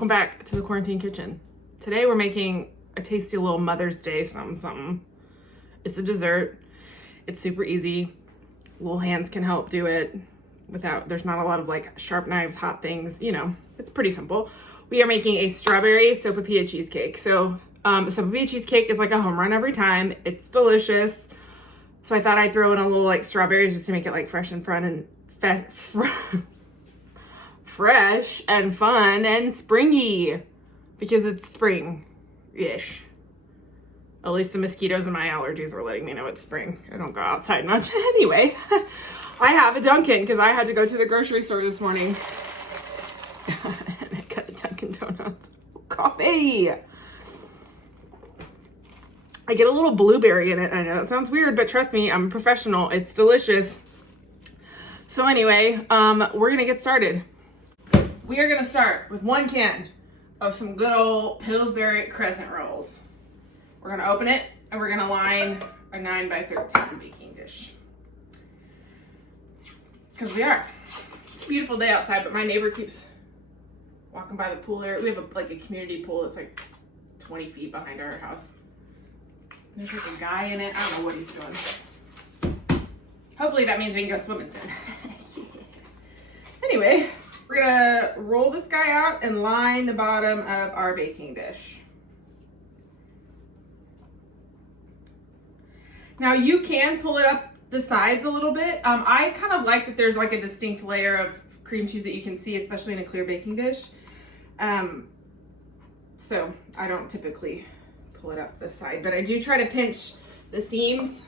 welcome back to the quarantine kitchen. Today we're making a tasty little Mother's Day something. It's a dessert. It's super easy. Little hands can help do it there's not a lot of like sharp knives, hot things, you know, it's pretty simple. We are making a strawberry Sopapilla cheesecake. So Sopapilla cheesecake is like a home run every time. It's delicious. So I thought I'd throw in a little like strawberries just to make it like fresh and fun and fresh and fun and springy because it's spring-ish. At least the mosquitoes and my allergies are letting me know it's spring. I don't go outside much. Anyway, I have a Dunkin' because I had to go to the grocery store this morning. And I got a Dunkin' Donuts coffee. I get a little blueberry in it. I know that sounds weird, but trust me, I'm a professional. It's delicious. So anyway, we're gonna get started. We are gonna start with 1 can of some good old Pillsbury crescent rolls. We're gonna open it and we're gonna line a 9 by 13 baking dish. Because we are. It's a beautiful day outside, but my neighbor keeps walking by the pool there. We have a community pool that's like 20 feet behind our house. There's like a guy in it. I don't know what he's doing. Hopefully that means we can go swimming soon. Anyway, we're gonna roll this guy out and line the bottom of our baking dish. Now you can pull it up the sides a little bit. I kind of like that there's like a distinct layer of cream cheese that you can see, especially in a clear baking dish. So I don't typically pull it up the side, but I do try to pinch the seams.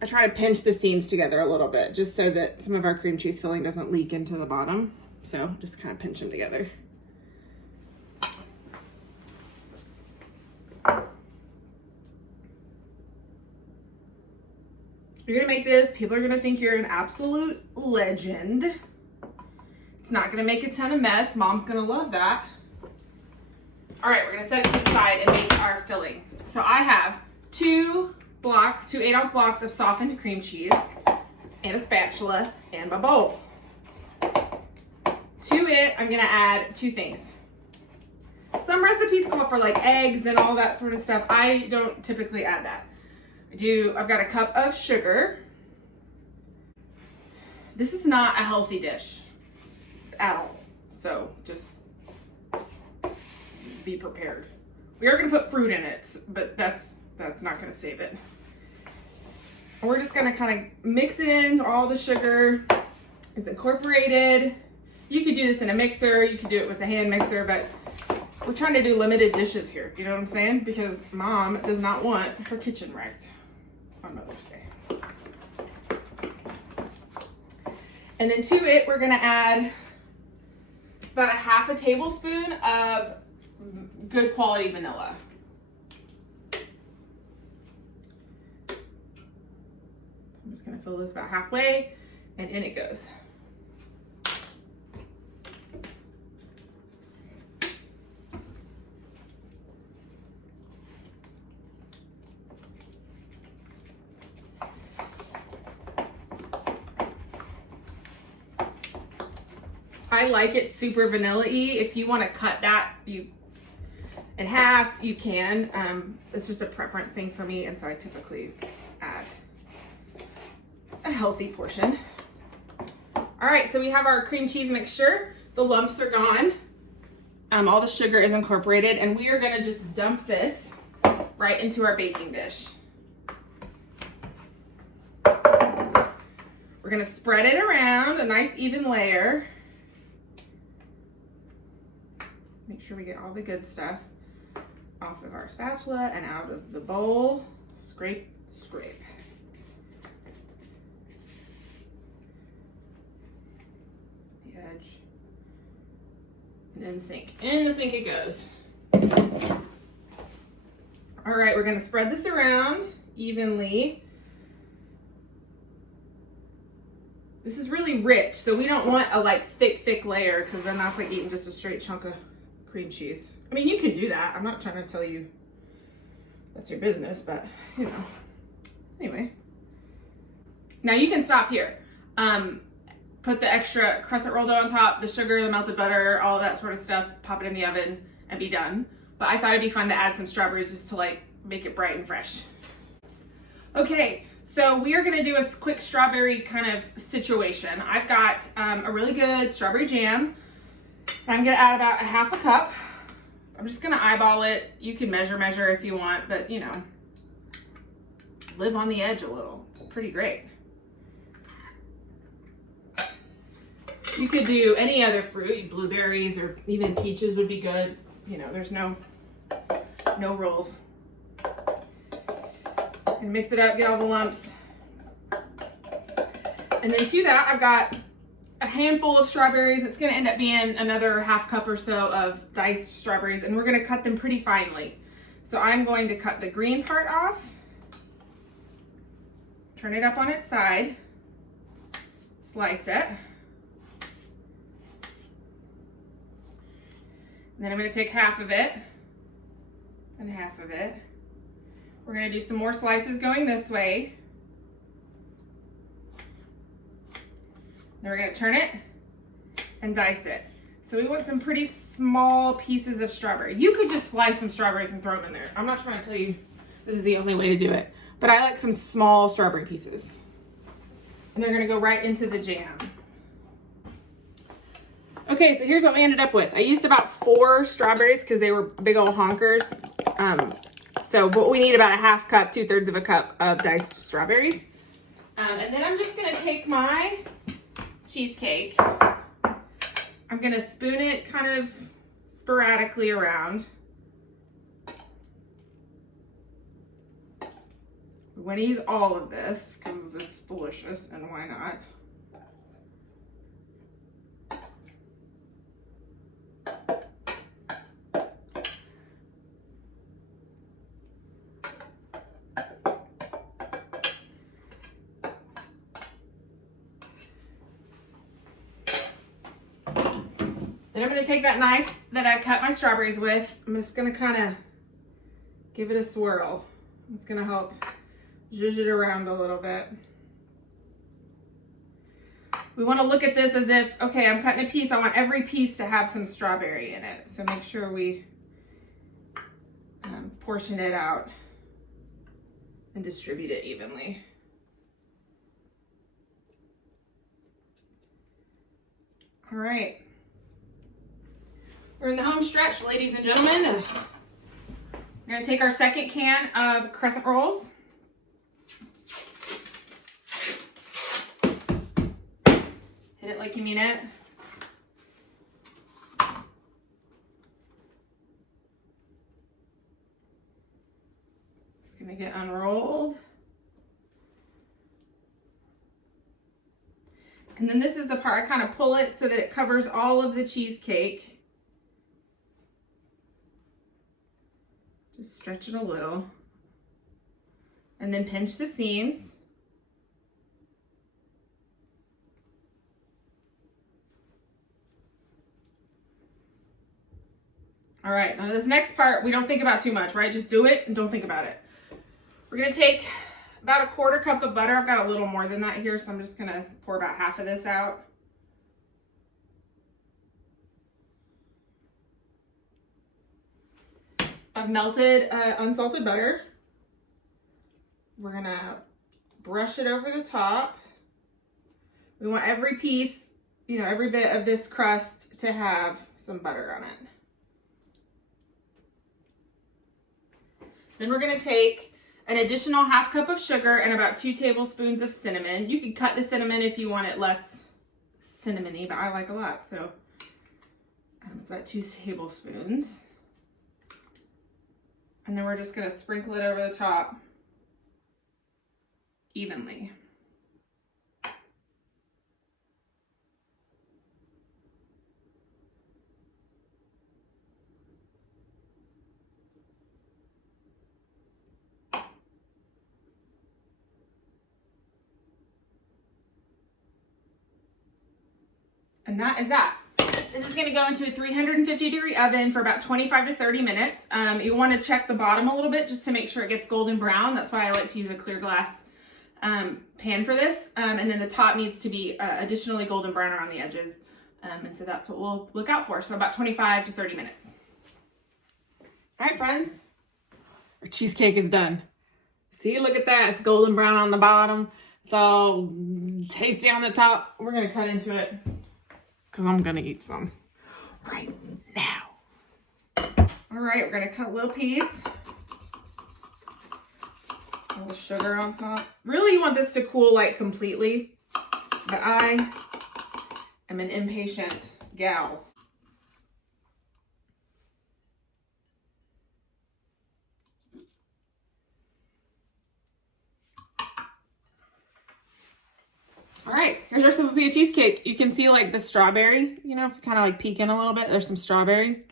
I try to pinch the seams together a little bit just so that some of our cream cheese filling doesn't leak into the bottom. So just kind of pinch them together. You're gonna make this, people are gonna think you're an absolute legend. It's not gonna make a ton of mess. Mom's gonna love that. All right, we're gonna set it to the side and make our filling. So I have two 8-ounce blocks of softened cream cheese and a spatula and my bowl. To it, I'm gonna add 2 things. Some recipes call for like eggs and all that sort of stuff. I don't typically add that. I've got a cup of sugar. This is not a healthy dish at all. So just be prepared. We are gonna put fruit in it, but that's not gonna save it. And we're just gonna kind of mix it in. All the sugar is incorporated. You could do this in a mixer. You could do it with a hand mixer, but we're trying to do limited dishes here. You know what I'm saying? Because Mom does not want her kitchen wrecked on Mother's Day. And then to it, we're gonna add about a half a tablespoon of good quality vanilla. So I'm just gonna fill this about halfway and in it goes. I like it super vanilla-y. If you want to cut that in half, you can. It's just a preference thing for me, and so I typically add a healthy portion. All right, so we have our cream cheese mixture. The lumps are gone. All the sugar is incorporated, and we are gonna just dump this right into our baking dish. We're gonna spread it around, a nice even layer. Make sure we get all the good stuff off of our spatula and out of the bowl. Scrape, scrape. The edge. And in the sink. In the sink it goes. All right, we're gonna spread this around evenly. This is really rich, so we don't want a like thick layer because then that's like eating just a straight chunk of cream cheese. I mean, you can do that. I'm not trying to tell you that's your business, but you know. Anyway. Now you can stop here. put the extra crescent roll dough on top, the sugar, the melted butter, all of that sort of stuff, pop it in the oven and be done. But I thought it'd be fun to add some strawberries just to like make it bright and fresh. Okay, so we are gonna do a quick strawberry kind of situation. I've got a really good strawberry jam. I'm gonna add about a half a cup. I'm just gonna eyeball it. You can measure if you want, but you know, live on the edge a little. It's pretty great. You could do any other fruit, blueberries or even peaches would be good. You know, there's no rules. And mix it up, get all the lumps. And then to that, I've got a handful of strawberries. It's gonna end up being another half cup or so of diced strawberries, and we're gonna cut them pretty finely. So I'm going to cut the green part off, turn it up on its side, slice it. And then I'm gonna take half of it and half of it. We're gonna do some more slices going this way. Then we're gonna turn it and dice it. So we want some pretty small pieces of strawberry. You could just slice some strawberries and throw them in there. I'm not trying to tell you this is the only way to do it, but I like some small strawberry pieces. And they're gonna go right into the jam. Okay, so here's what we ended up with. I used about 4 strawberries because they were big old honkers. But we need about a half cup, 2/3 of a cup of diced strawberries. And then I'm just gonna take my cheesecake. I'm gonna spoon it kind of sporadically around. We wanna use all of this because it's delicious, and why not? Then I'm going to take that knife that I cut my strawberries with. I'm just going to kind of give it a swirl. It's going to help zhuzh it around a little bit. We want to look at this as if, okay, I'm cutting a piece. I want every piece to have some strawberry in it. So make sure we portion it out and distribute it evenly. All right. We're in the home stretch, ladies and gentlemen. We're gonna take our second can of crescent rolls. Hit it like you mean it. It's gonna get unrolled. And then this is the part I kind of pull it so that it covers all of the cheesecake. Just stretch it a little. And then pinch the seams. All right, now this next part, we don't think about too much, right? Just do it and don't think about it. We're gonna take about a 1/4 cup of butter. I've got a little more than that here, so I'm just gonna pour about half of this out. I've melted unsalted butter. We're gonna brush it over the top. We want every piece, you know, every bit of this crust to have some butter on it. Then we're gonna take an additional half cup of sugar and about 2 tablespoons of cinnamon. You can cut the cinnamon if you want it less cinnamony, but I like a lot, so it's about 2 tablespoons. And then we're just gonna sprinkle it over the top evenly. And that is that. This is gonna go into a 350-degree oven for about 25 to 30 minutes. You wanna check the bottom a little bit just to make sure it gets golden brown. That's why I like to use a clear glass pan for this. And then the top needs to be additionally golden brown around the edges. And so that's what we'll look out for. So about 25 to 30 minutes. All right, friends, our cheesecake is done. See, look at that. It's golden brown on the bottom. So tasty on the top. We're gonna cut into it because I'm gonna eat some right now. All right, we're gonna cut a little piece. A little sugar on top. Really, you want this to cool like completely, but I am an impatient gal. All right, here's our Sopapilla cheesecake. You can see like the strawberry, you know, if you kind of like peek in a little bit, there's some strawberry.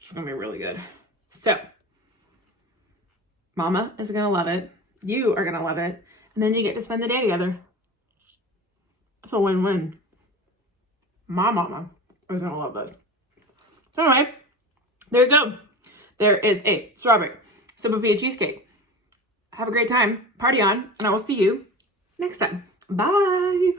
It's gonna be really good. So, Mama is gonna love it. You are gonna love it. And then you get to spend the day together. It's a win-win. My mama is gonna love this. All right, there you go. There is a strawberry Sopapilla cheesecake. Have a great time. Party on, and I will see you next time. Bye.